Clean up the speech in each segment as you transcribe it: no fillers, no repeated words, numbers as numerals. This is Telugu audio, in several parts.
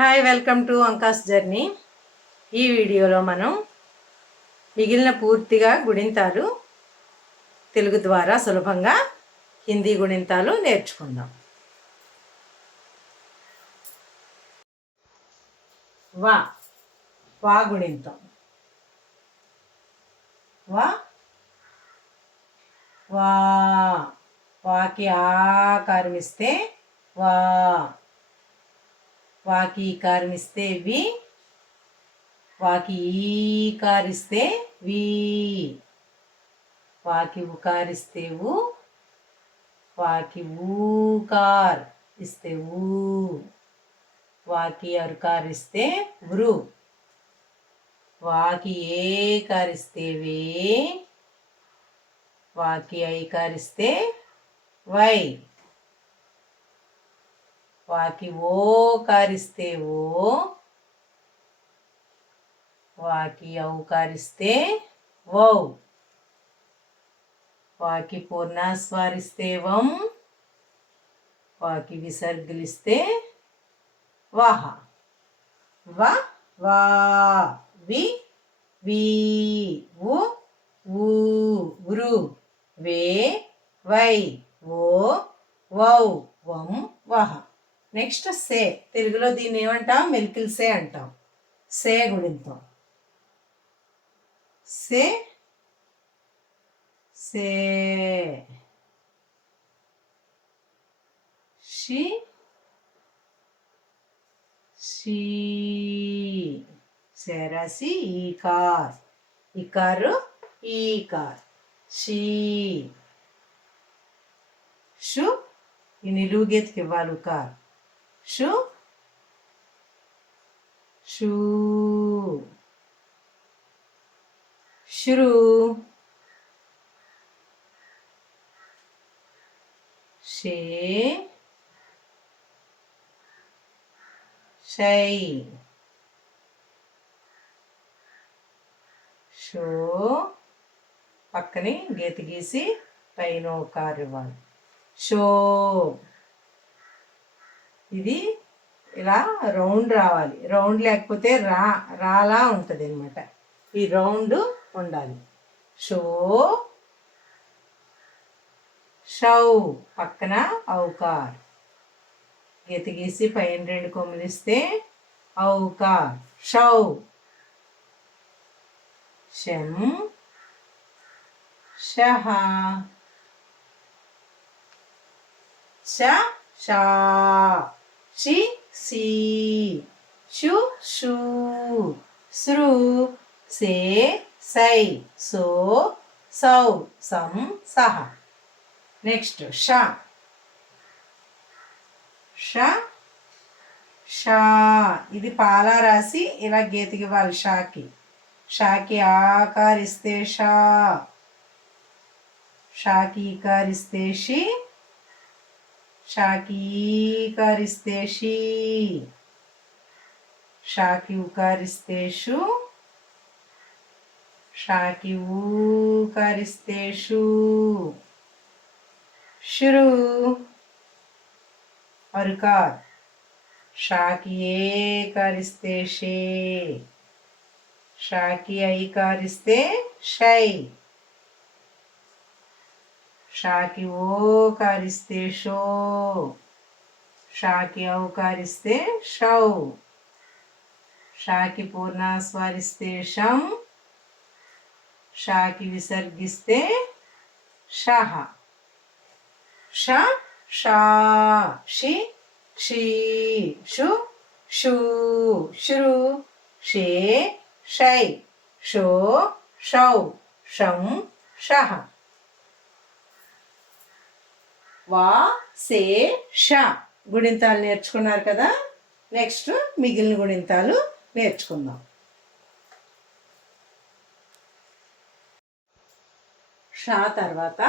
Hi, welcome to Anka's journey. ఈ వీడియోలో మనం మిగిలిన పూర్తిగా గుణింతాలు తెలుగు ద్వారా సులభంగా హిందీ గుణింతాలు నేర్చుకుందాం. వా వా గుణింతం. వా వా వాకి ఆకారం ఇస్తే వా, వాకి ఈకారం ఇస్తే వి, వాకి ఈకారిస్తే వి, వాకి ఉకారిస్తే వు, వాకి ఊకార్ ఇస్తే ఊ, వాకి అరుకారిస్తే వృ, వాకి ఏకారిస్తే వే, వాకి ఐకారిస్తే why, walkie ఓకారిస్తే oh, walkie ఔకారిస్తే wow, వాకి పూర్ణాస్వారిస్తే వం, వాకి విసర్గలిస్తే వాహ. వ వా, వి వి, వు ఊ, వృ, వే వై, ఓ వౌ, వం వహ. నెక్స్ట్ సే. తెలుగులో దీన్ని ఏమంటాం? మెలికల్ సే అంటాం. సే గుణింతం. సే సే, షి షీ, సేరాసి ఈకార్, ఇకారు ఈకార్, షీ. షు, ఈ నిలువు గీతకి ఇవ్వాలి ఉకార్. షు షూ, శృ, షే షై, షో, పక్కని గీత గీసి పైన ఉకార్ ఇవ్వాలి. షో. ఇది ఇలా రౌండ్ రావాలి. రౌండ్ లేకపోతే రాలా ఉంటుంది అనమాట. ఈ రౌండ్ ఉండాలి. షో షౌ, పక్కన ఔకార్, గీత గీసి పైన రెండు కొమ్ములిస్తే ఔకార్. షౌ. శం షహ, ష షా, షి సీ, షు షూ, శృ సే సై, సో సౌ, సం సహ. నెక్స్ట్ ష. ష షా, ఇది పాలా రాసి ఇలా గీతకి ఇవ్వాలి. షాకి. షాకి ఆకారిస్తే షా, షాకి ఈకారిస్తే షి, షాకి ఈకారిస్తే షీ, షాకి ఉకారిస్తే షు, షాకి ఊకారిస్తే షూ, శృ. అరుకార్, షాకి ఏకారిస్తే షే, షాకి ఐకారిస్తే షై, షాకి ఓకారిస్తే షో, షాకి ఔకారిస్తే షౌ, షాకి పూర్ణాస్వారిస్తే షం, షాకి విసర్గిస్తే షహ. ష షా, షి షీ, షు షూ, శృ షే షై, షో షౌ, షం షహ. వా సే ష గుణింతాలు నేర్చుకున్నారు కదా. నెక్స్ట్ మిగిలిన గుణింతాలు నేర్చుకుందాం. ష తర్వాత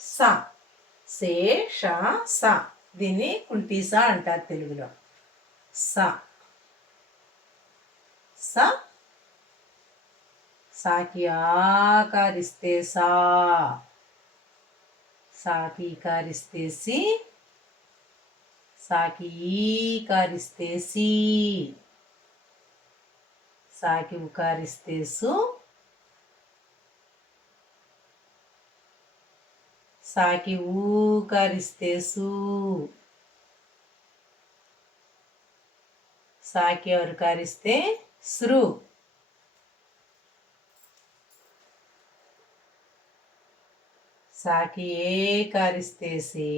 స. సే ష స, దీన్ని కుంటీసా అంటారు తెలుగులో. స స, సాకి ఆకారిస్తే సా, సాకి ఈకారిస్తే సి, సాకి ఈకారిస్తే సి, సాకి ఉకారిస్తే సు, సాకి ఊకారిస్తే సు, సాకి అరుకారిస్తే సృ, సాకి ఏకారిస్తే సే,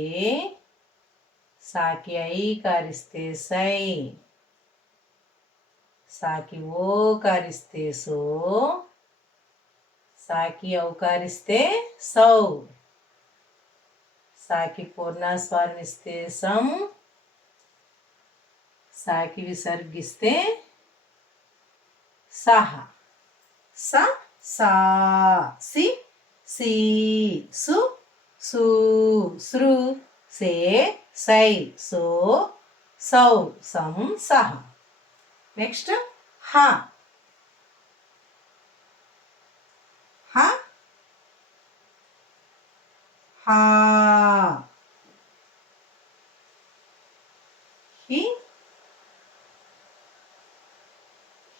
సాకి ఐకారిస్తే సై, సాకి ఓకారిస్తే సో, సాకి ఔకారిస్తే సౌ, సాకి పూర్ణస్వరమిస్తే సం, సాకి విసర్గిస్తే సహ, స సా, సి సి, సు సు, సృ సే, సై సో, సౌ సం, సహ. నెక్స్ట్ హ, హ హా, హి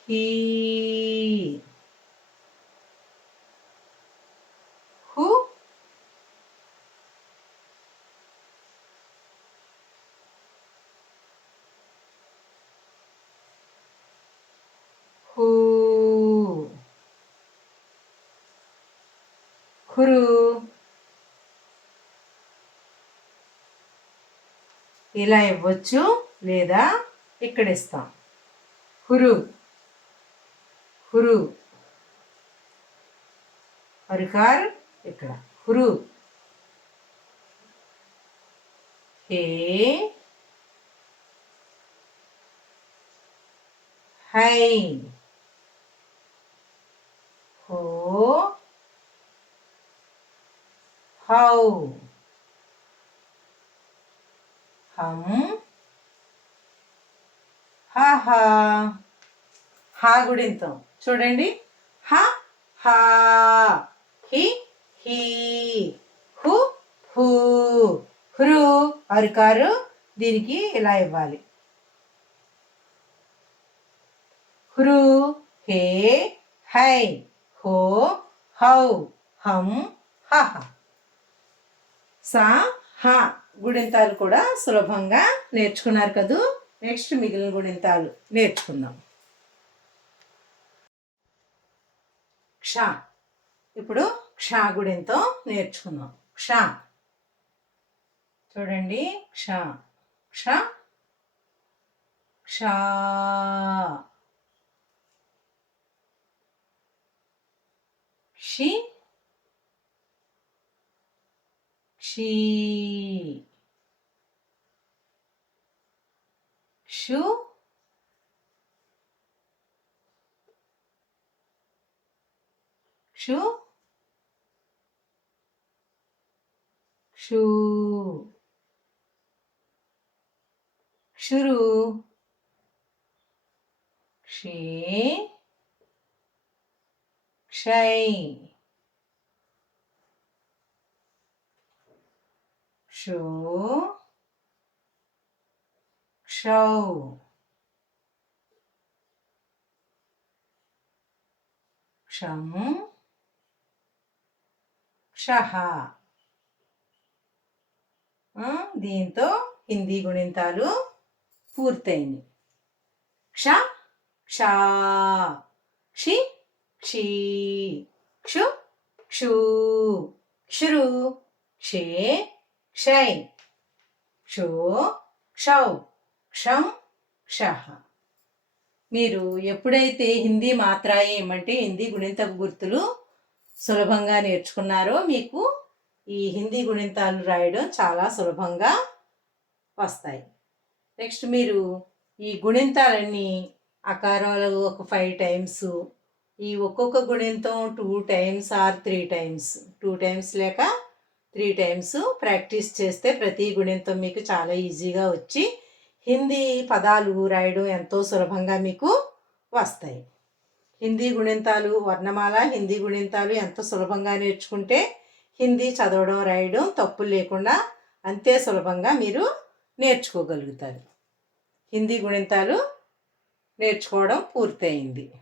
హీ, హు హూ, హురు. ఇలా ఇవ్వచ్చు లేదా ఇక్కడ ఇస్తాం. హురు, హురు, హరికార్ ఇక్కడ హురు. హే, హై, హో, హౌ, హం, హా. హా గుడింతం చూడండి. హ హా, హి హీ, హు హూ, హురు అరుకారు. దీనికి ఇలా ఇవ్వాలి. హురు, హే, హై, హో, హౌ, హం, హహ. సా హ గుణింతాలు కూడా సులభంగా నేర్చుకున్నారు కదూ. నెక్స్ట్ మిగిలిన గుణింతాలు నేర్చుకుందాం. క్ష, ఇప్పుడు క్ష గుణింతం నేర్చుకుందాం. క్ష చూడండి. క్ష క్ష క్షా, క్షి క్షీ, క్షు క్షు, క్షూ, క్షురు, క్షే, క్షై, క్షో, క్షౌ, క్షం, క్షహ. దీంతో హిందీ గుణింతాలు పూర్తయింది. క్ష క్షా, క్షి క్షీ, క్షు క్షూ, క్షురు, క్షే, క్షై, క్షో, క్షౌ, క్షం, క్షః. మీరు ఎప్పుడైతే హిందీ మాత్రాయేం అంటే హిందీ గుణింతపు గుర్తులు సులభంగా నేర్చుకున్నారో మీకు ఈ హిందీ గుణింతాలు రాయడం చాలా సులభంగా వస్తాయి. నెక్స్ట్ మీరు ఈ గుణింతాలన్నీ అకారాలు ఒక 5 టైమ్స్, ఈ ఒక్కొక్క గుణింతం 2 టైమ్స్ ఆర్ 3 టైమ్స్, 2 టైమ్స్ లేక 3 టైమ్స్ ప్రాక్టీస్ చేస్తే ప్రతి గుణింతం మీకు చాలా ఈజీగా వచ్చి హిందీ పదాలు రాయడం ఎంతో సులభంగా మీకు వస్తాయి. హిందీ గుణింతాలు, వర్ణమాల హిందీ గుణింతాలు ఎంత సులభంగా నేర్చుకుంటే హిందీ చదవడం రాయడం తప్పులు లేకుండా అంతే సులభంగా మీరు నేర్చుకోగలుగుతారు. హిందీ గుణింతాలు నేర్చుకోవడం పూర్తయింది.